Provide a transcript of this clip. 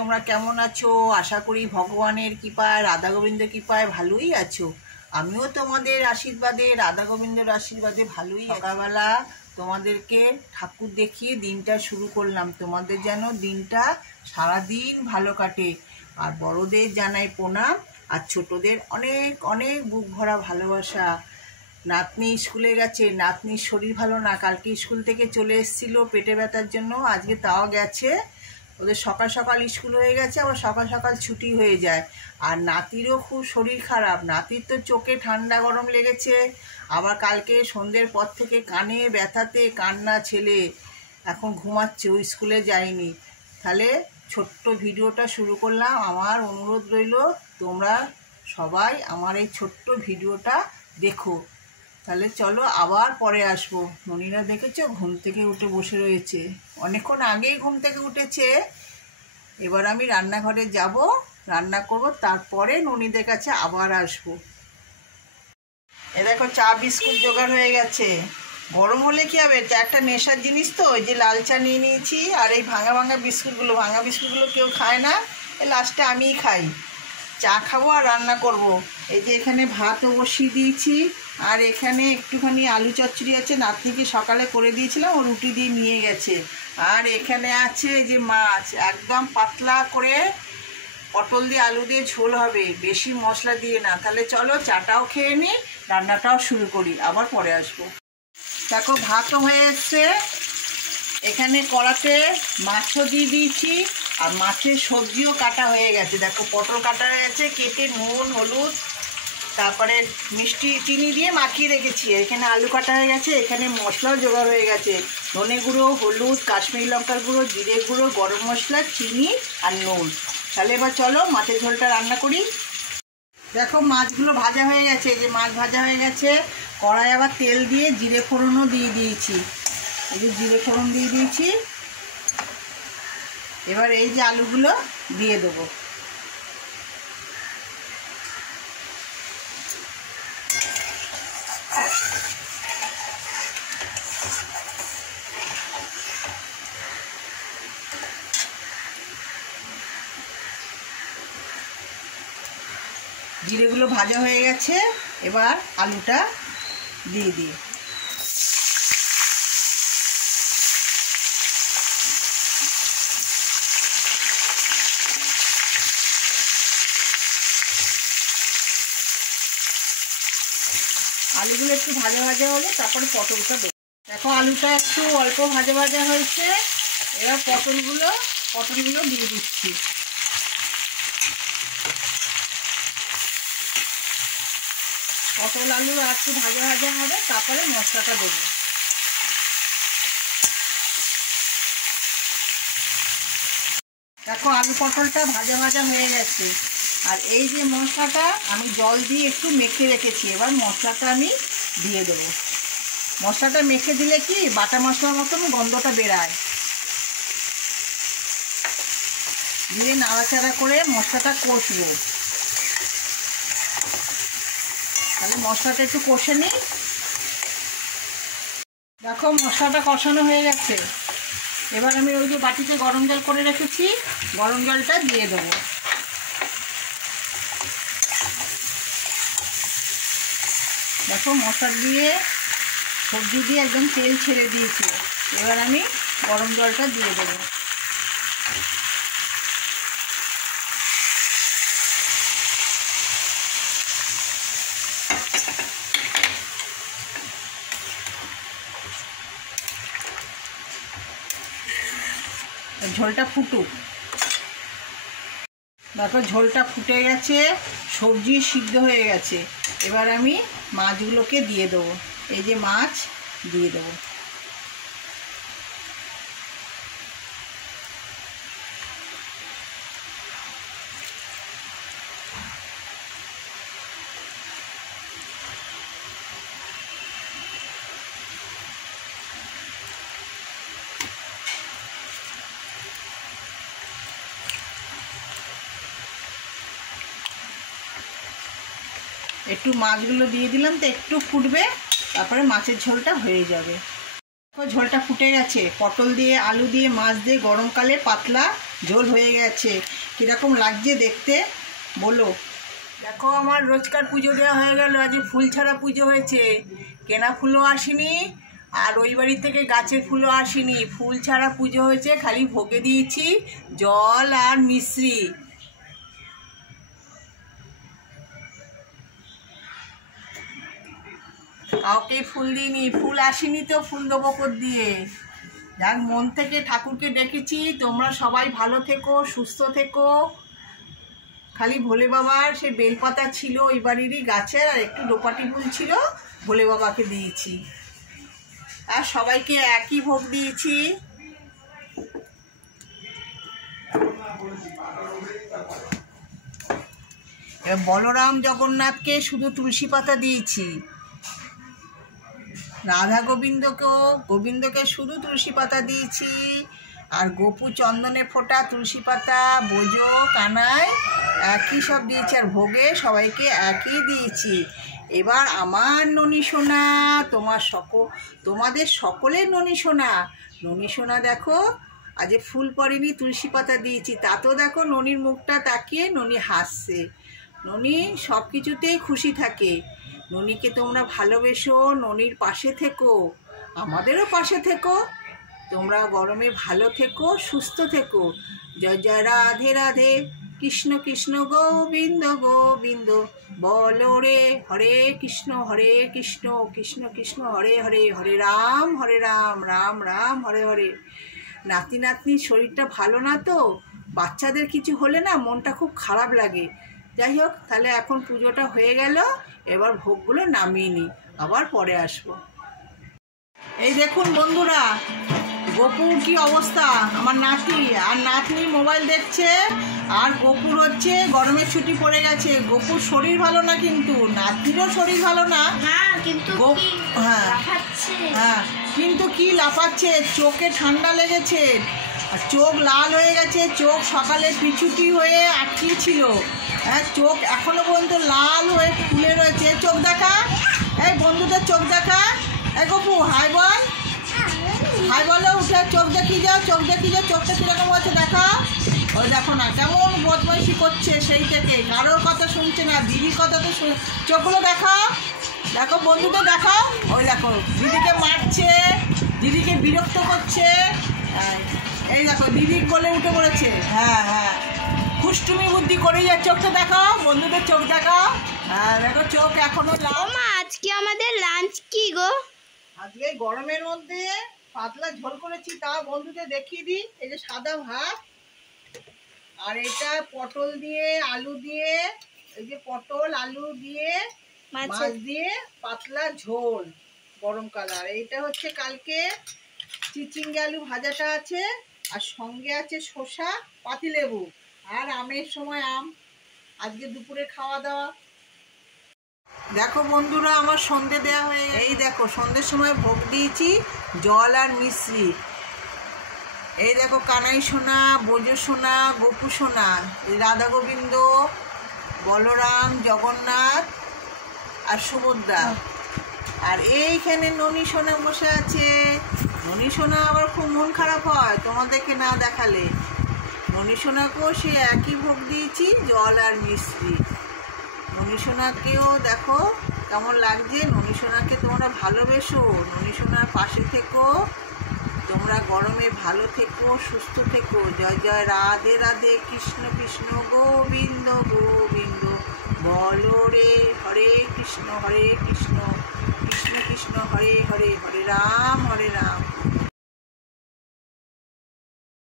তোমরা কেমন আছো? আশা করি ভগবানের কৃপায়, রাধা গোবিন্দের কৃপায় ভালোই আছো। আমিও তোমাদের আশীর্বাদে, রাধা গোবিন্দের আশীর্বাদে ভালোই। সকালবেলা তোমাদেরকে ঠাকুর দেখিয়ে দিনটা শুরু করলাম। তোমাদের যেন দিনটা সারাদিন ভালো কাটে। আর বড়দের জানাই প্রণাম, আর ছোটদের অনেক অনেক বুক ভরা ভালোবাসা। নাতনি স্কুলে গেছে, নাতনির শরীর ভালো না, কালকে স্কুল থেকে চলে এসেছিল পেটে ব্যথার জন্য, আজকে তাও গেছে। ওদের সকাল সকাল স্কুল হয়ে গেছে, আবার সকাল সকাল ছুটি হয়ে যায়। আর নাতিরও খুব শরীর খারাপ, নাতির তো চোখে ঠান্ডা গরম লেগেছে, আবার কালকে সন্ধ্যের পর থেকে কানে ব্যথাতে কান্না ছেলে, এখন ঘুমাচ্ছে, ও স্কুলে যায়নি। তাহলে ছোট্ট ভিডিওটা শুরু করলাম। আমার অনুরোধ রইল তোমরা সবাই আমার এই ছোট্ট ভিডিওটা দেখো। তাহলে চলো আবার পরে আসবো। ননিরা দেখেছো ঘুম থেকে উঠে বসে রয়েছে, অনেকক্ষণ আগেই ঘুম থেকে উঠেছে। এবার আমি রান্নাঘরে যাব, রান্না করব, তারপরে ননিদের কাছে আবার আসবো। এ দেখো চা বিস্কুট জোগাড় হয়ে গেছে। গরম হলে কী হবে, চা একটা নেশার জিনিস তো, ওই যে লাল চা নিয়ে নিয়েছি, আর এই ভাঙা ভাঙা বিস্কুটগুলো কেউ খায় না, লাস্টে আমিই খাই। চা খাবো আর রান্না করব। এই যে এখানে ভাতও বসিয়ে দিয়েছি, আর এখানে একটুখানি আলু চচ্চড়ি আছে, নাতনিকে সকালে করে দিয়েছিলাম, ও রুটি দিয়ে নিয়ে গেছে। আর এখানে আছে এই যে মাছ, একদম পাতলা করে পটল দিয়ে আলু দিয়ে ঝোল হবে, বেশি মশলা দিয়ে না। তাহলে চলো চাটাও খেয়ে নিই, রান্নাটাও শুরু করি, আবার পরে আসবো। দেখো ভাতও হয়ে এসছে, এখানে কড়াতে মাছও দিয়ে দিয়েছি, আর মাছের সবজিও কাটা হয়ে গেছে। দেখো পটল কাটা হয়ে গেছে, কেটে নুন হলুদ তারপরে মিষ্টি চিনি দিয়ে মাখিয়ে রেখেছি। এখানে আলু কাটা হয়ে গেছে, এখানে মশলাও জোগাড় হয়ে গেছে, ধনে গুঁড়ো, হলুদ, কাশ্মীরি লঙ্কার গুঁড়ো, জিরে গুঁড়ো, গরম মশলা, চিনি আর নুন। তাহলে এবার চলো মাছের ঝোলটা রান্না করি। দেখো মাছগুলো ভাজা হয়ে গেছে, এই যে মাছ ভাজা হয়ে গেছে। কড়াই আবার তেল দিয়ে জিরে ফোড়নও দিয়ে দিয়েছি, এই যে জিরে ফোড়ন দিয়ে দিয়েছি। এবার এই যে আলুগুলো দিয়ে দেবো। জিরেগুলো ভাজা হয়ে গেছে, এবার আলুটা দিয়ে দিই। আলুগুলো একটু ভাজা ভাজা হলে তারপরে পটলটা দেবো। দেখো আলুটা একটু অল্প ভাজা ভাজা হয়েছে, এবার পটলগুলো দিয়ে দিচ্ছি। পটল আলু একটু ভাজা ভাজা হবে, তারপরে মশলাটা দেবো। দেখো আলু পটলটা ভাজা ভাজা হয়ে গেছে, আর এই যে মশলাটা আমি জল দিয়ে একটু মেখে রেখেছি, এবার মশলাটা আমি দিয়ে দেবো। মশলাটা মেখে দিলে কি বাটা মশলার মতন গন্ধটা বেরায়। দিয়ে নাড়াচাড়া করে মশলাটা কষবো। তাহলে মশলাটা একটু কষে নিই। দেখো মশলাটা কষানো হয়ে গেছে, এবার আমি ওই যে বাটিতে গরম জল করে রেখেছি, গরম জলটা দিয়ে দেবো। দেখো মশলা দিয়ে সবজি দিয়ে একদম তেল ছেড়ে দিয়েছি, এবার আমি গরম জলটা দিয়ে দেবো। ঝোলটা ফুটুক। দেখো ঝোলটা ফুটে গেছে, সবজি সিদ্ধ হয়ে গেছে, এবার আমি মাছগুলোকে দিয়ে দেবো। এই যে মাছ দিয়ে দেবো। একটু মাছগুলো দিয়ে দিলাম, তো একটু ফুটবে, তারপরে মাছের ঝোলটা হয়ে যাবে। ঝোলটা ফুটে গেছে, পটল দিয়ে আলু দিয়ে মাছ দিয়ে গরমকালে পাতলা ঝোল হয়ে গেছে। কীরকম লাগছে দেখতে বলো। দেখো আমার রোজকার পুজো দেওয়া হয়ে গেল। আজ ফুল ছাড়া পুজো হয়েছে, কেনা ফুলও আসেনি আর ওই বাড়ি থেকে গাছের ফুলও আসেনি, ফুল ছাড়া পুজো হয়েছে। খালি ভোগে দিয়েছি জল আর মিশ্রি। কাউকে ফুল দিইনি, ফুল আসেনি তো ফুল দেবো কোথ দিয়ে। যাক মন থেকে ঠাকুরকে ডেকেছি তোমরা সবাই ভালো থেকো, সুস্থ থেকো। খালি ভোলে বাবার সেই বেলপাতা ছিল ওই বাড়িরই গাছের, আর একটু দোপাটি ফুল ছিল, ভোলে বাবাকে দিয়েছি। আর সবাইকে একই ভোগ দিয়েছি। বলরাম জগন্নাথকে শুধু তুলসী পাতা দিয়েছি, রাধা গোবিন্দকে শুধু তুলসী পাতা দিয়েছি, আর গোপু চন্দনে ফোটা তুলসী পাতা, বোজো কানাই একই সব দিয়েছি, আর ভোগে সবাইকে একই দিয়েছি। এবার আমার ননী সোনা, তোমাদের সকলের ননী সোনা দেখো আজ ফুল পড়েনি, তুলসী পাতা দিয়েছি, তাতেও দেখো ননীর মুখটা তাকিয়ে ননী হাসছে। ননী সব কিছুতেই খুশি থাকে। ননীকে তোমরা ভালোবেসো, ননীর পাশে থেকো, আমাদেরও পাশে থেকো। তোমরা গরমে ভালো থেকো, সুস্থ থেকো। জয় জয় রাধে রাধে, কৃষ্ণ কৃষ্ণ গোবিন্দ গোবিন্দ, বলো রে হরে কৃষ্ণ কৃষ্ণ কৃষ্ণ হরে হরে, হরে রাম রাম রাম হরে হরে। নাতনির শরীরটা ভালো না তো, বাচ্চাদের কিছু হলে না মনটা খুব খারাপ লাগে। যাই হোক, তাহলে এখন পুজোটা হয়ে গেল, এবার ভোগগুলো নামিয়ে নিই, আবার পরে আসবো। এই দেখুন বন্ধুরা, গোপুর কি অবস্থা, আমার নাতি আর নাতনি মোবাইল দেখছে, আর গোপুর হচ্ছে গরমের ছুটি পড়ে গেছে। গোপুর শরীর ভালো না, কিন্তু নাতনিরও শরীর ভালো না। হ্যাঁ কিন্তু কি লাফাচ্ছে, চোখে ঠান্ডা লেগেছে, আর চোখ লাল হয়ে গেছে। চোখ সকালে পিছুটি হয়ে আটকিয়েছিল, হ্যাঁ চোখ এখনো পর্যন্ত লাল হয়ে ফুলে রয়েছে। চোখ দেখা, এই বন্ধুদের চোখ দেখা। এই গোপু হাই বলো, উঠে চোখ দেখিয়ে যাও, চোখটা কীরকম আছে দেখা। ওই দেখো না কেমন বদমাইশি করছে, সেই থেকে কারোর কথা শুনছে না, দিদির কথা তো চোখগুলো দেখো বন্ধুদের দেখাও। ওই দেখো দিদিকে মারছে, দিদিকে বিরক্ত করছে। এই দেখো দিদি বলে উঠে পড়েছে। হ্যাঁ খুষ্টুমি বুদ্ধি করেই যায়। চোখটা দেখাও, বন্ধুদের চোখ দেখাও। হ্যাঁ দেখো চোখ এখনো লাল। আজকে আমাদের লাঞ্চ কি গো? আজকে গরমের মধ্যে পাতলা ঝোল করেছি, তাও বন্ধুদের দেখিয়ে দিই। এই যে সাদা ভাত, আর এটা পটল দিয়ে আলু দিয়ে, এই যে পটল আলু দিয়ে মাছ দিয়ে পাতলা ঝোল গরম কালার। এইটা হচ্ছে কালকে চিচিঙ্গে আলু ভাজাটা আছে, আর সঙ্গে আছে শসা, পাতিলেবু, আর আমের সময় আম। আজকে দুপুরে খাওয়া দাওয়া। দেখো বন্ধুরা, আমার সন্ধে দেওয়া হয়ে গেছে। এই দেখো সন্ধ্যের সময় ভোগ দিয়েছি জল আর মিশ্রি। এই দেখো কানাই সোনা, বোজো সোনা, গোপু সোনা, রাধা গোবিন্দ, বলরাম জগন্নাথ আর সুভদ্রা। আর এইখানে ননী সোনা বসে আছে। ননী সোনা আবার খুব মন খারাপ হয় তোমাদেরকে না দেখালে। ননী সোনাকেও সে একই ভোগ দিয়েছি, জল আর মিশ্রি। ননী সোনাকেও দেখো কেমন লাগছে। ননী সোনাকে তোমরা ভালোবেসো, ননী সোনার পাশে থেকো। তোমরা গরমে ভালো থেকো, সুস্থ থেকো। জয় জয় রাধে রাধে, কৃষ্ণ কৃষ্ণ গোবিন্দ গোবিন্দ, বলো রে হরে কৃষ্ণ কৃষ্ণ কৃষ্ণ হরে হরে, হরে রাম